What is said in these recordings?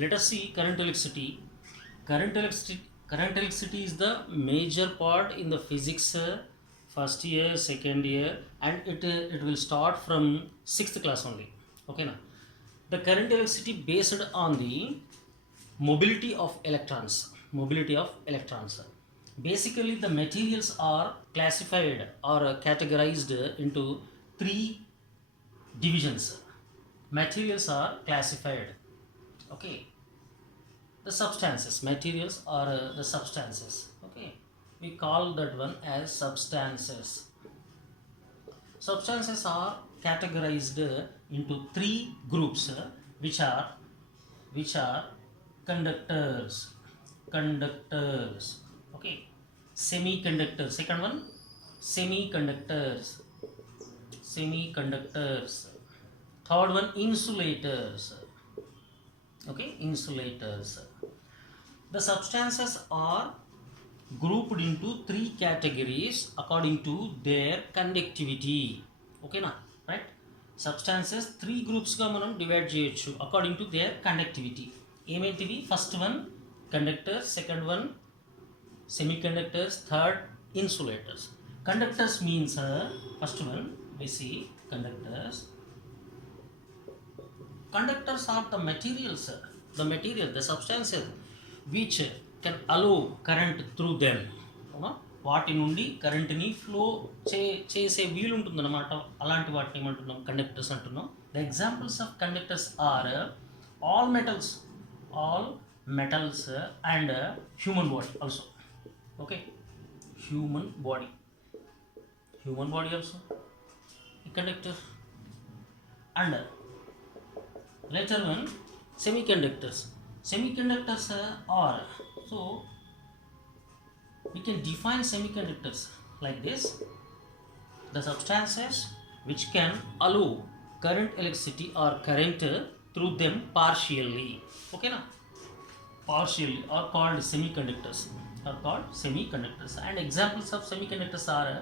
Let us see current electricity. Current electricity is the major part in the physics first year, second year, and it will start from sixth class only. Okay, now the current electricity based on the mobility of electrons. Mobility of electrons. Basically, the materials are classified or categorized into three divisions. Materials are classified. Okay, the substances, materials are the substances. Okay, we call that one as substances. Substances are categorized into three groups, which are conductors. Conductors. Okay, semiconductors. Second one, semiconductors. Semiconductors. Third one, insulators. Okay, insulators. The substances are grouped into three categories according to their conductivity. Okay na, right? Substances three groups గా మనం divide చేయొచ్చు according to their conductivity. ఏమేంటివి? First one conductors, second one semiconductors, third insulators. Conductors means first one we see conductors. Conductors are the materials, the substances which can allow current through them. వాటి నుండి కరెంట్ని flow చేసే వీలు ఉంటుంది అనమాట. అలాంటి వాటిని ఏమంటున్నాం? కండక్టర్స్ అంటున్నాం. The examples of conductors are all metals, all metals and human body also. Okay, human body also conductor. And later one, semiconductors. Semiconductors are, so we can define semiconductors like this: the substances which can allow current, electricity or current through them partially. Okay na, partially are called semiconductors, and examples of semiconductors are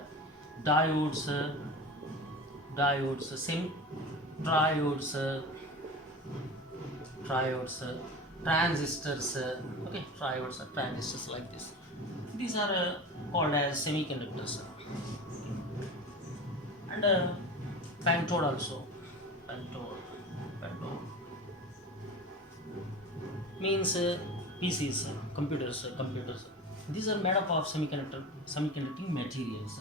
diodes, triodes, transistors. Okay, triodes are transistors like this. These are called as semiconductors. And pentode also. Pentode means PCs, computers. These are made up of semiconducting materials.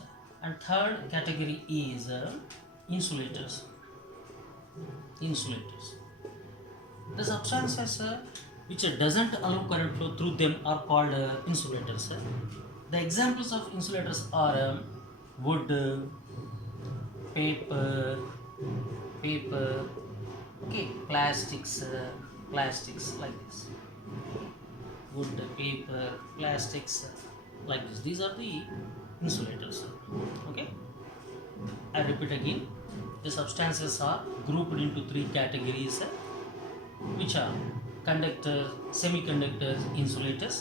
And third category is insulators. The substances which doesn't allow current flow through them are called insulators. The examples of insulators are wood, paper, okay, plastics like this. Wood, paper, plastics like this. These are the insulators. Okay, I repeat again. The substances are grouped into three categories, which are conductors, semiconductors, insulators.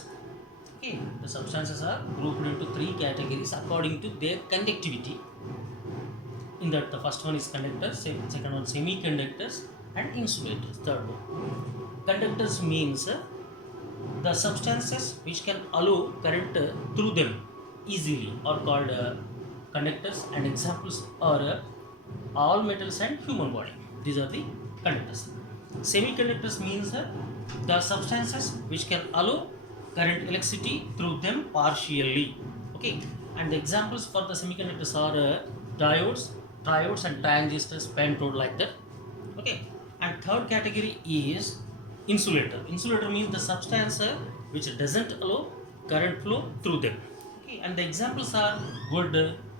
Okay, the substances are grouped into three categories according to their conductivity. In that, the first one is conductors, second one semiconductors, and insulators. Third one, conductors means the substances which can allow current through them easily are called conductors, and examples are all metals and human body. These are the conductors. Semiconductors means the substances which can allow current, electricity through them partially. Okay, and the examples for the semiconductors are diodes, triodes, and transistors, pentode like that. Okay, and third category is insulator. Insulator means the substance which doesn't allow current flow through them. Okay, and the examples are wood,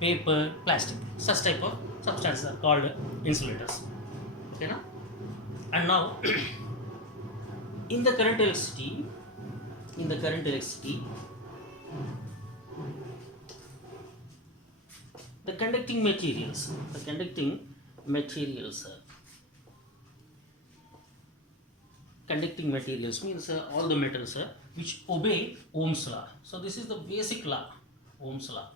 paper, plastic. Such type of substances are called insulators. Okay, now? And now in the current electricity, the conducting materials means all the metals which obey Ohm's law. So this is the basic law, Ohm's law.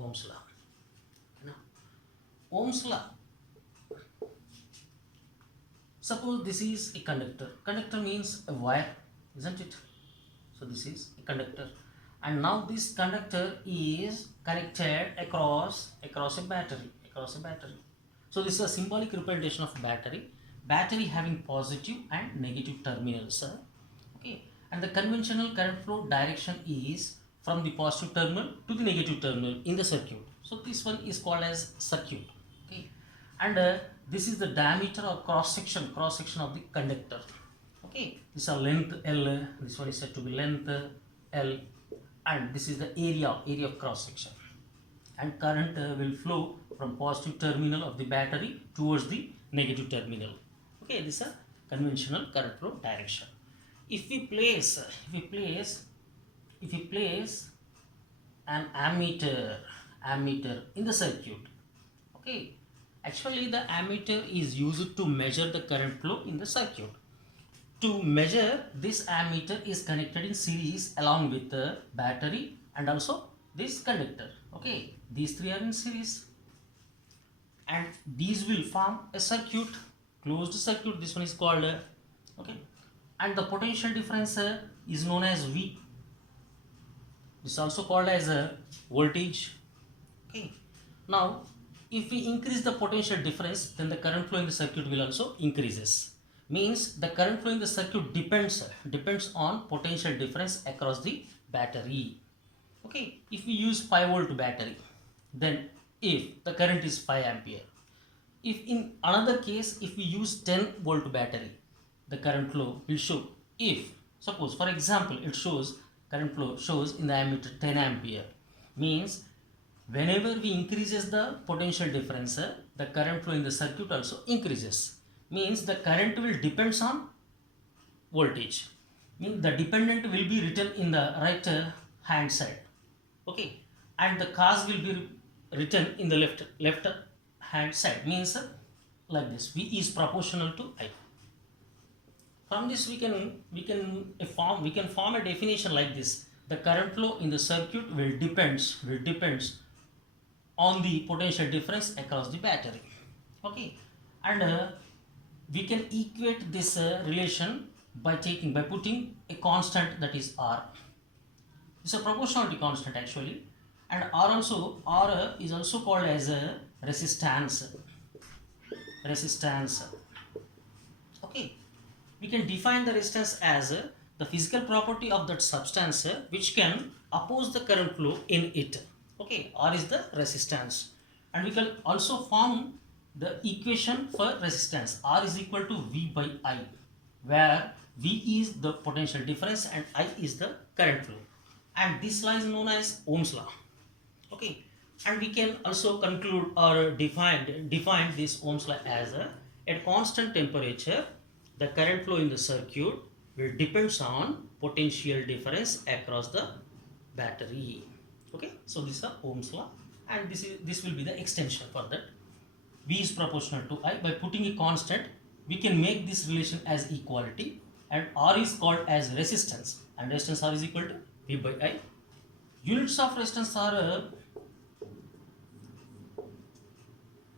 Ohm's law. Now, Ohm's law. Suppose this is a conductor. Conductor means a wire, isn't it? So this is a conductor, and now this conductor is connected across a battery. So this is a symbolic representation of battery. Battery having positive and negative terminals. Okay, and the conventional current flow direction is from the positive terminal to the negative terminal in the circuit. So this one is called as circuit. Okay, and this is the diameter or cross section of the conductor. Okay, this is length L, this one is said to be length L, and this is the area of cross section, and current will flow from positive terminal of the battery towards the negative terminal. Okay, this is a conventional current flow direction. If we place an ammeter in the circuit, okay, actually the ammeter is used to measure the current flow in the circuit. To measure, this ammeter is connected in series along with the battery and also this conductor. Okay, these three are in series, and these will form a circuit, closed circuit. This one is called okay, and the potential difference is known as V. This is also called as a voltage. Okay, now if we increase the potential difference, then the current flow in the circuit will also increases. Means the current flow in the circuit depends on potential difference across the battery. Okay, if we use 5-volt battery, then if the current is 5 ampere. If in another case, if we use 10-volt battery, the current flow will show. If suppose, for example, it shows current flow shows in the ammeter 10 ampere, means whenever we increases the potential difference, the current flow in the circuit also increases. Means the current will depends on voltage. Means the dependent will be written in the right hand side. Okay, and the cause will be written in the left hand side. Means like this, V is proportional to I. From this we can form a definition like this. The current flow in the circuit will depends on the potential difference across the battery. Okay, and we can equate this relation by putting a constant, that is R. It's a proportionality constant actually, and R is also called as a resistance. Okay, we can define the resistance as the physical property of that substance which can oppose the current flow in it. Okay, R is the resistance, and we can also form the equation for resistance. R is equal to V by I, where V is the potential difference and I is the current flow, and this law is known as Ohm's law. Okay, and we can also conclude or define this Ohm's law as at constant temperature, the current flow in the circuit will depends on potential difference across the battery. Okay, so this is Ohm's law, and this will be the extension for that. V is proportional to I. By putting a constant, we can make this relation as equality, and R is called as resistance, and resistance R is equal to V by I. Units of resistance are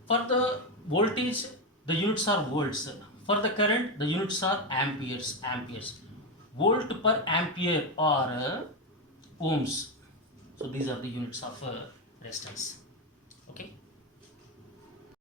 for the voltage, the units are volts. For the current, the units are amperes. Volt per ampere or ohms. So these are the units of resistance.